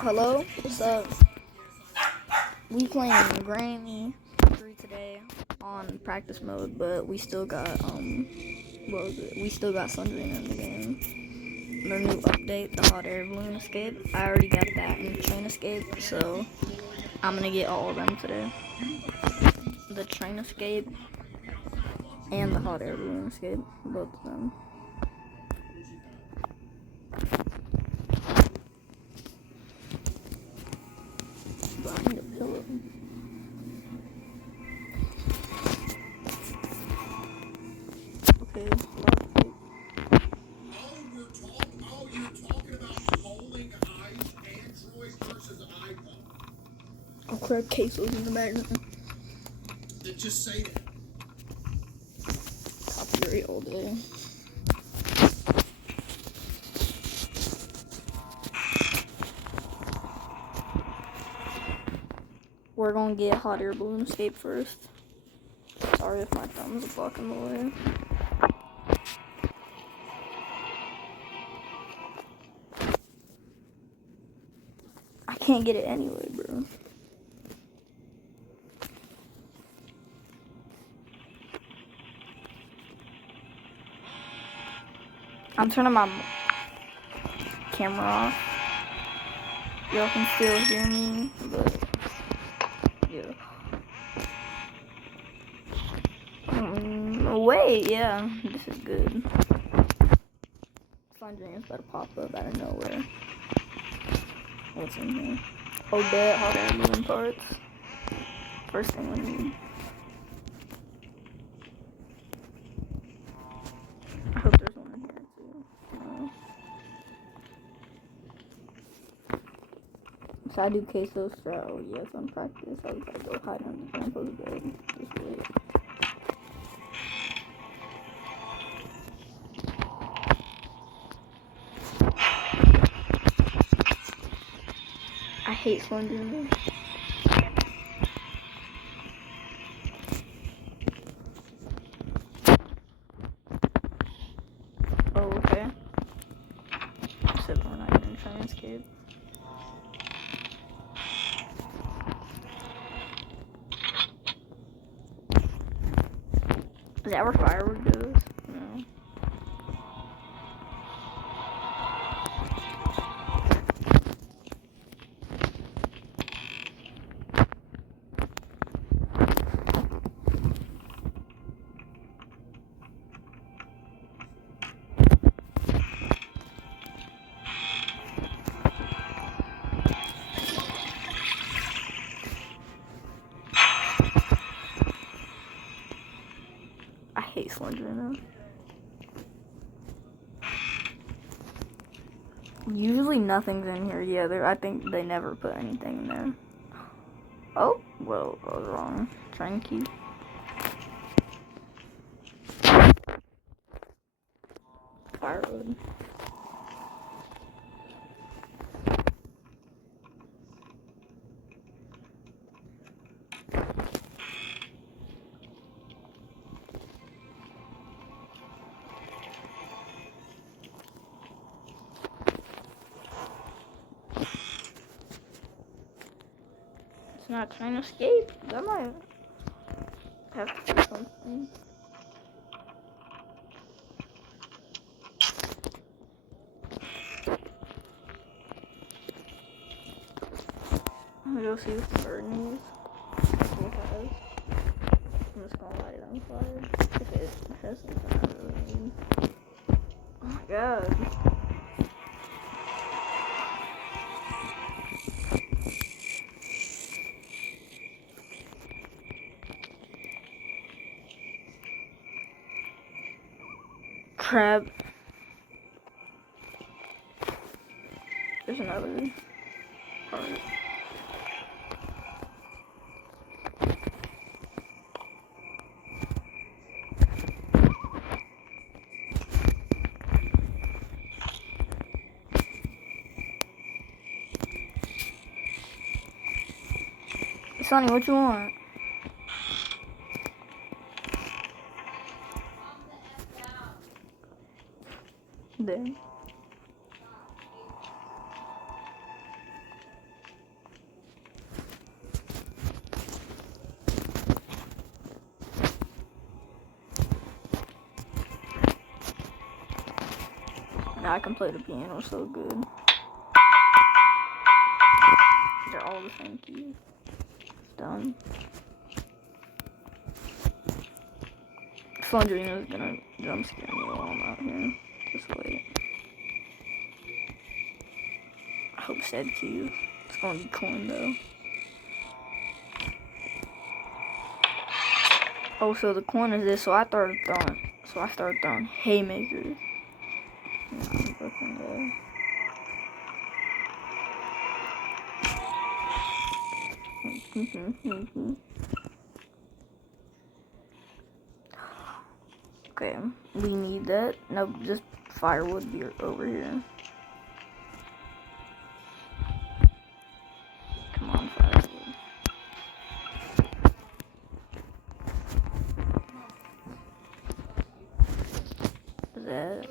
Hello, what's up? We playing Grammy 3 today on practice mode, but we still got what was it? We still got Sundering in the game. Their new update, the hot air balloon escape. I already got that and train escape, so I'm gonna get all of them today. The train escape and the hot air balloon escape, both of them. But I need a pillow. Okay, I'll crack quesos in the magnet. Just say that. Copyright all day. We're gonna get hot air balloon escape first. Sorry if my thumb's blocking the way. I can't get it anyway, bro. I'm turning my camera off. Y'all can still hear me, but yeah. Wait, yeah, this is good. Slime Dream's about to pop up out of nowhere. What's in here? Oh, dead hot air balloon parts. First thing we need. I hope there's one in here too. No. So I do queso strat. Oh yes, on practice. I was about to go hide under Grandpa's bed. Just wait. I hate Slender. Oh, okay. Except we're not even trying to escape. Is that where firework goes? No. I hate Slender now. Usually nothing's in here. Yeah, I think they never put anything in there. Oh, well, I was wrong. Train key. Firewood. It's not trying to escape. That might have to do something. I'm gonna go see what the bird needs. It has. I'm just gonna light it on fire. If it has something I really need. Oh my god. Crap. There's another part. Sonny, what you want? There. Now I can play the piano so good. They're all the same keys. Done. Flundrina's gonna jump scare me while I'm out here. Just wait. I hope said cue. It's gonna be corn though. Oh, so the corn is this, so I started throwing haymakers. And I'm looking there. Okay, we need that. No, just firewood be over here. Come on, firewood. That.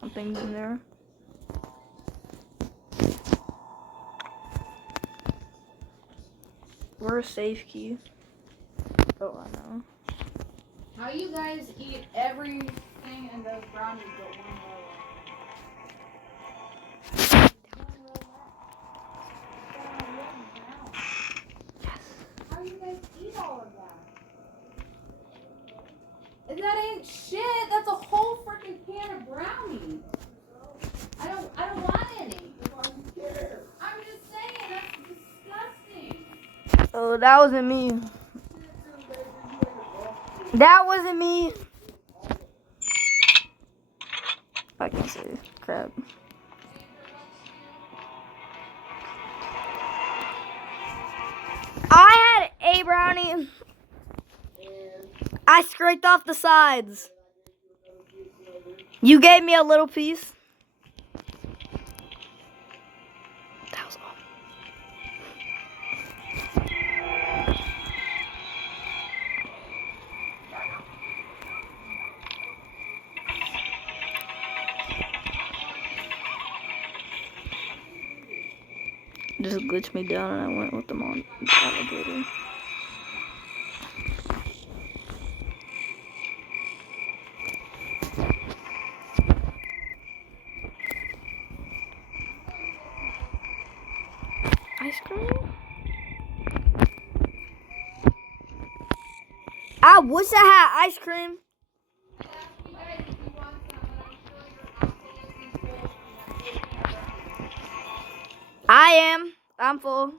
Something's in there. Where's safe key? Oh, I know. How you guys eat everything in those brownies but one roll? How you guys eat all of that? That ain't shit. That's a whole freaking pan of brownies. I don't want any. I'm just saying that's disgusting. Oh, that wasn't me. That wasn't me. I can say crap. I had a brownie. I scraped off the sides. You gave me a little piece. That was all. Just glitched me down and I went with them on the alligator. Ice cream? I wish I had ice cream. I am. I'm full.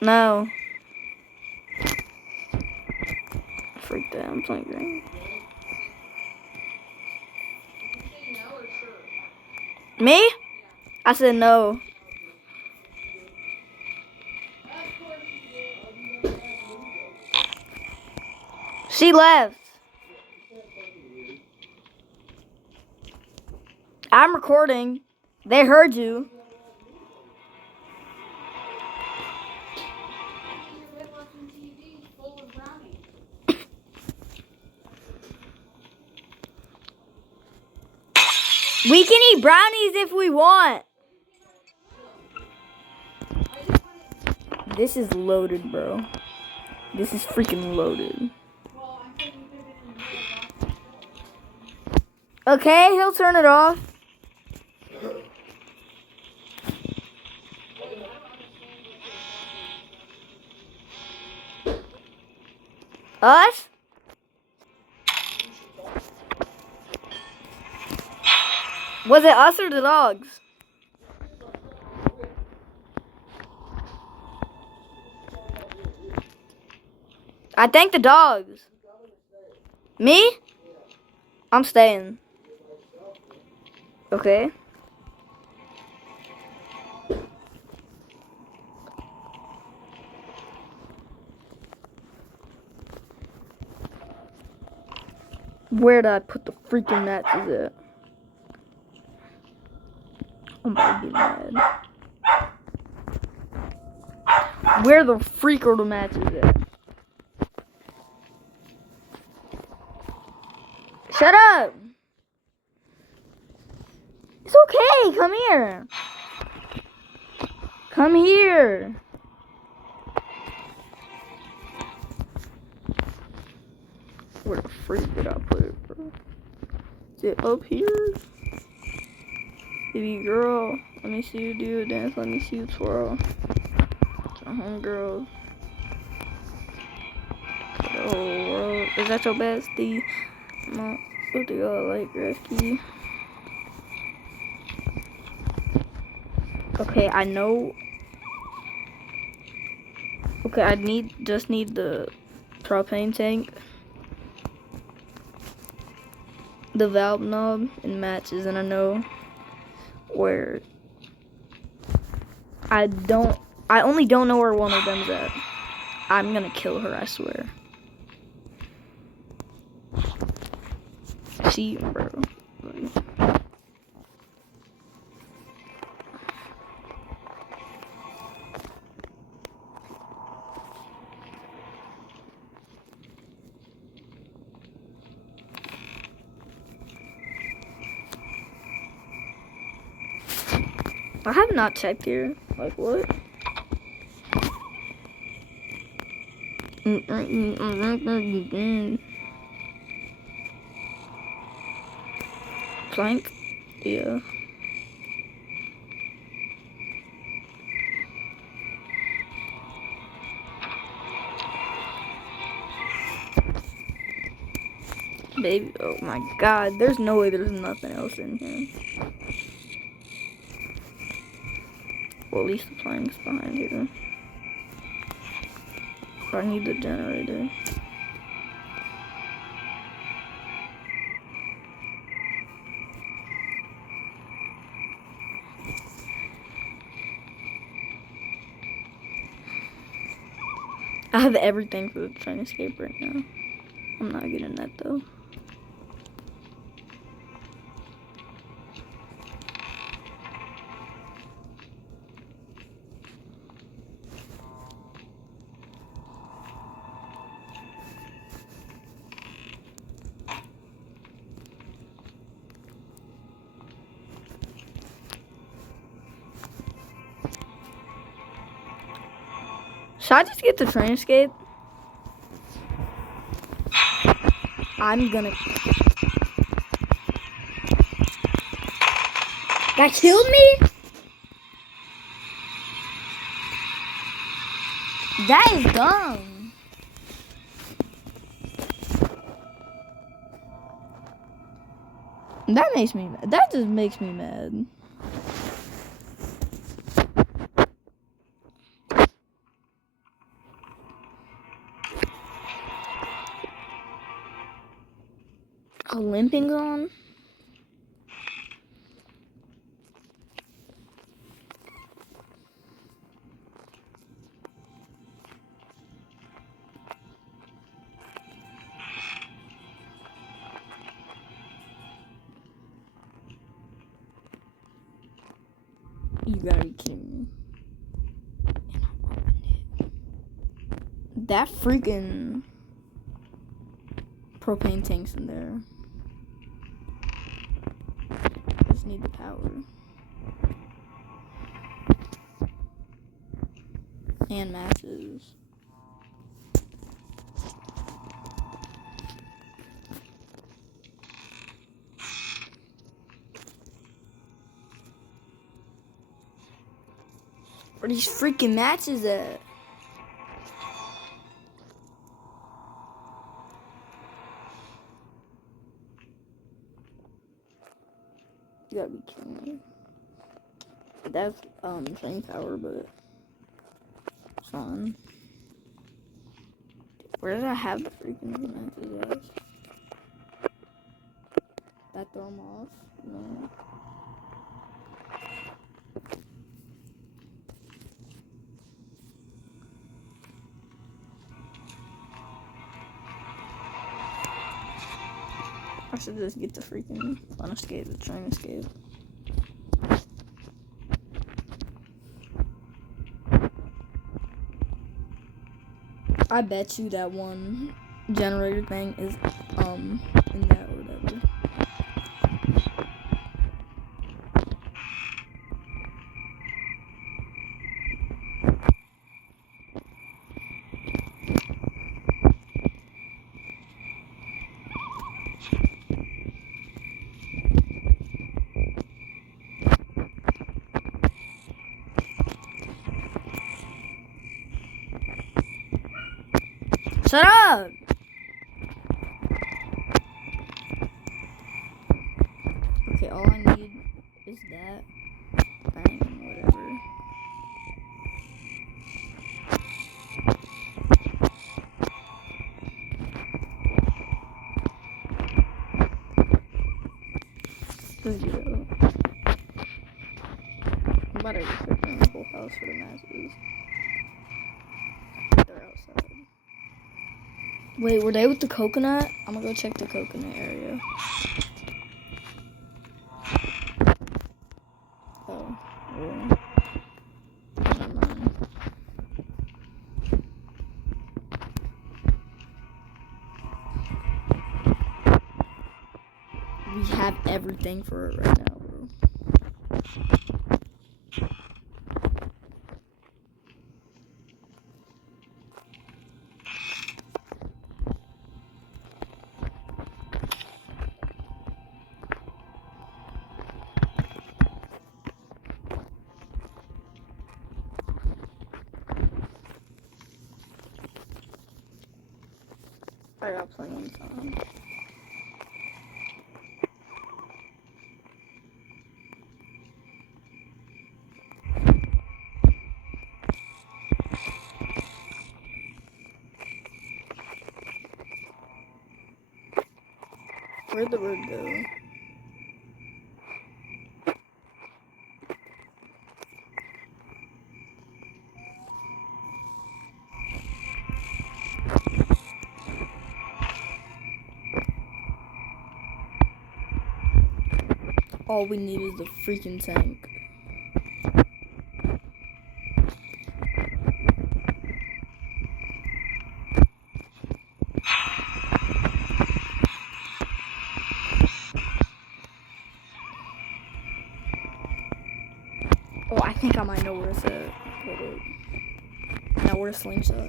No. Freak that. I'm playing green. Me? I said no. She left. I'm recording. They heard you. We can eat brownies if we want. This is loaded, bro. This is freaking loaded. Okay, he'll turn it off. Us? Was it us or the dogs? I think the dogs. Me? I'm staying. Okay. Where did I put the freaking matches at? I'm about to get mad. Where the freak are the matches at? Shut up! It's okay. Come here. Come here. Where the freak did I put it, bro? Is it up here? Baby girl, let me see you do a dance. Let me see you twirl. Homegirl. Oh, world. Is that your bestie? No. What do y'all like, Rescue? Okay, I know. Okay, I just need the propane tank, the valve knob, and matches, and I know where. I only don't know where one of them's at. I'm gonna kill her, I swear. See, bro. I have not checked here. Like, what? Plank? Yeah. Baby, oh my god. There's no way there's nothing else in here. Well, at least the plank's behind here. I need the generator. I have everything for the train escape right now. I'm not getting that though. Should I just get the train escape? I'm gonna. That killed me? That is dumb. That makes me mad. That just makes me mad. Limping on? You gotta be kidding me. That freaking propane tank's in there. Just need the power. And matches. Where these freaking matches at? You gotta be kidding me. That's train power, but it's on. Where did I have the freaking matches at? Did I throw them off? No. I should just get the freaking fun escape, the train escape. I bet you that one generator thing is in that or whatever. Shut up! Okay, all I need is that. Bang, whatever. Let's get it. I'm about to research around the whole house for the masses. They're outside. Wait, were they with the coconut? I'm gonna go check the coconut area. Oh, well. Never mind. We have everything for it right now, bro. I got plenty of time. Where'd the bird go? All we need is the freaking tank. Oh, I think I might know where it's at. Hold up. Now where's slingshot?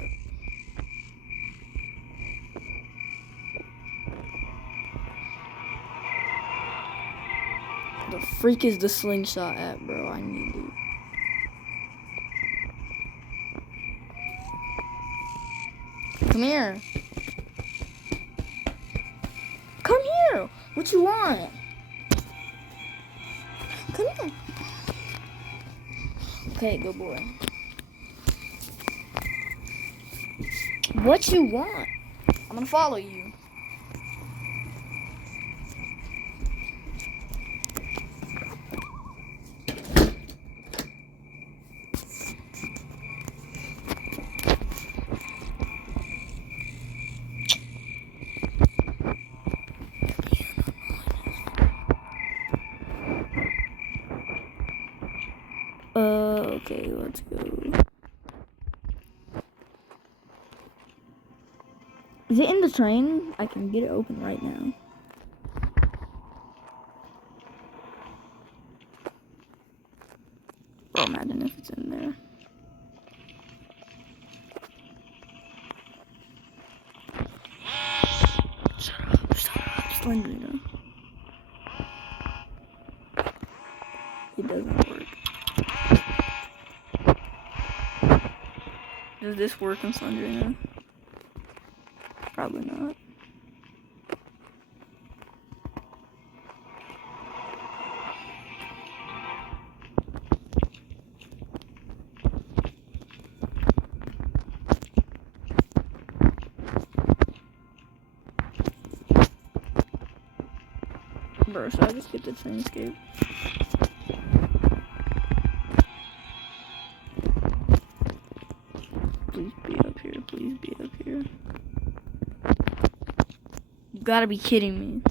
The freak is the slingshot at, bro? I need it. Come here. Come here. What you want? Come here. Okay, good boy. What you want? I'm gonna follow you. Okay, let's go. Is it in the train? I can get it open right now. Bro, imagine if it's in there. Shut up, Slendrina. It doesn't work. Does this work on Slendrina? Probably not. Bro, should I just get the Eascape? Please be up here, please be up here. You gotta be kidding me.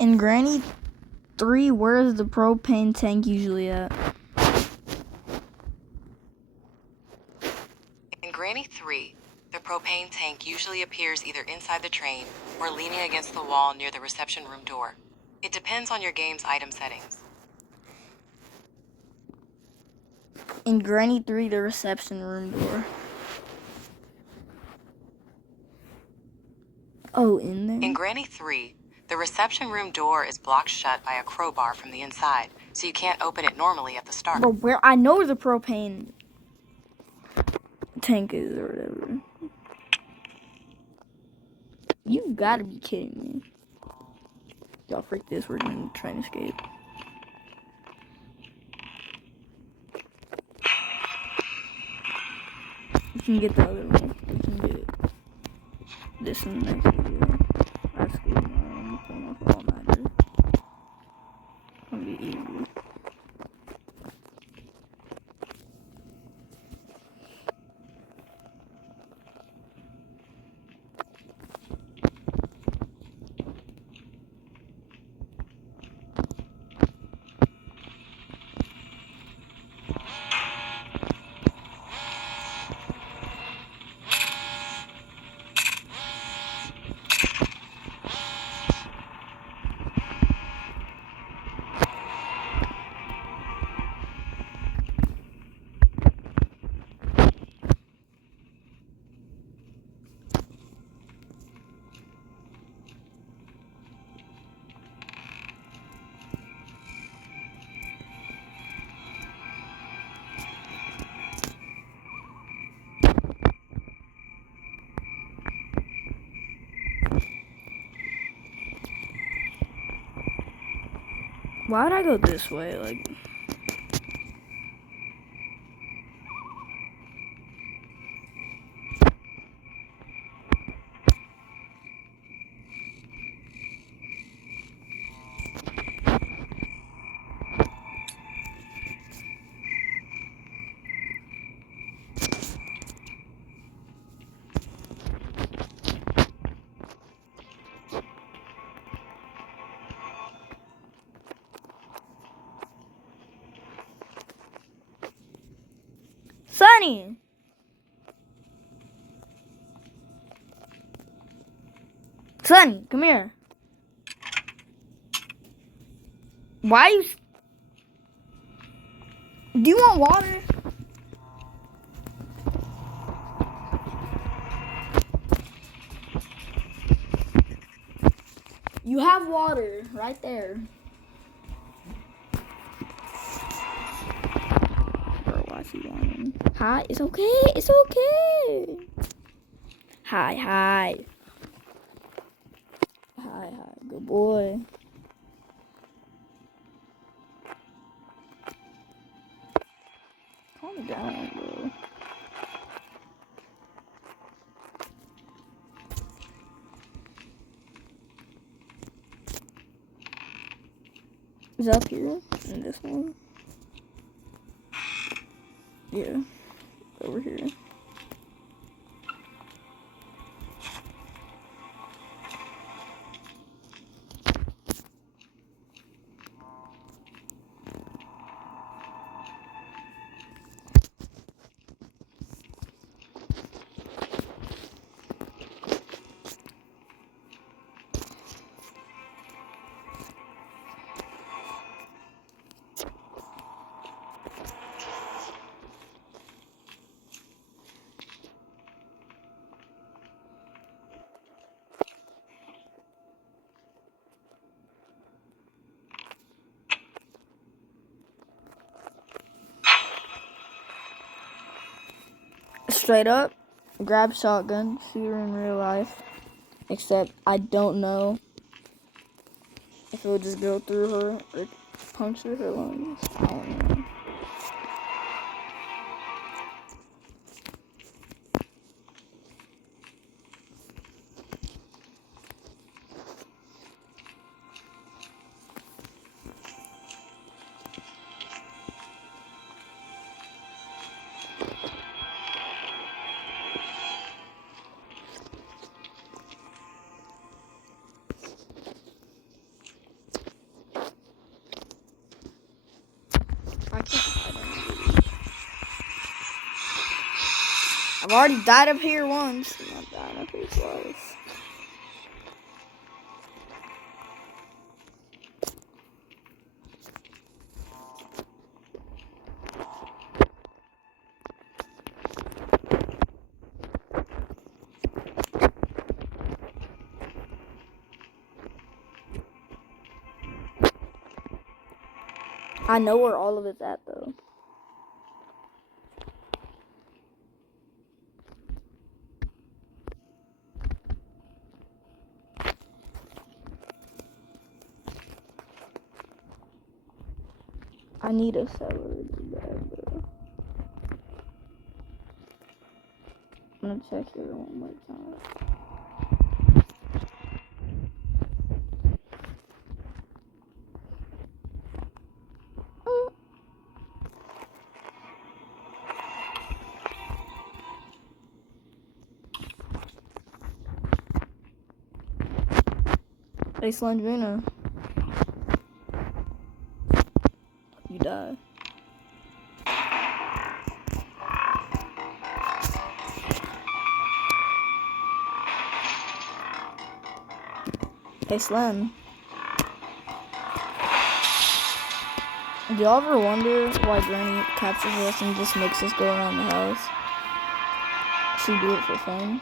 In Granny 3, where is the propane tank usually at? In Granny 3, the propane tank usually appears either inside the train or leaning against the wall near the reception room door. It depends on your game's item settings. In Granny 3, the reception room door. Oh, in there? In Granny 3, the reception room door is blocked shut by a crowbar from the inside, so you can't open it normally at the start. Bro, where I know where the propane tank is or whatever. You gotta be kidding me. Y'all freak this, we're gonna try and escape. We can get the other one. We can get this in the next video. That's cool. I'm pulling off all matters. It's gonna be easy. Why'd I go this way? Like, Sunny! Sunny, come here. Why you... Do you want water? You have water right there. Bro, why's he wanting? Hi, it's okay, it's okay. Hi, hi. Hi, hi, good boy. Calm down, bro. Is it up here? In this one? Yeah. Over here. Straight up, grab shotgun, shoot her in real life. Except I don't know if it would just go through her or puncture her lungs. I don't know. I can't hide under these. I've already died up here once. I'm not dying up here twice. I know where all of it's at, though. I need a celery bag, bro. I'm gonna check here one more time. Hey, Slendrina. You die. Hey, Slen. Do y'all ever wonder why Granny captures us and just makes us go around the house? She do it for fun.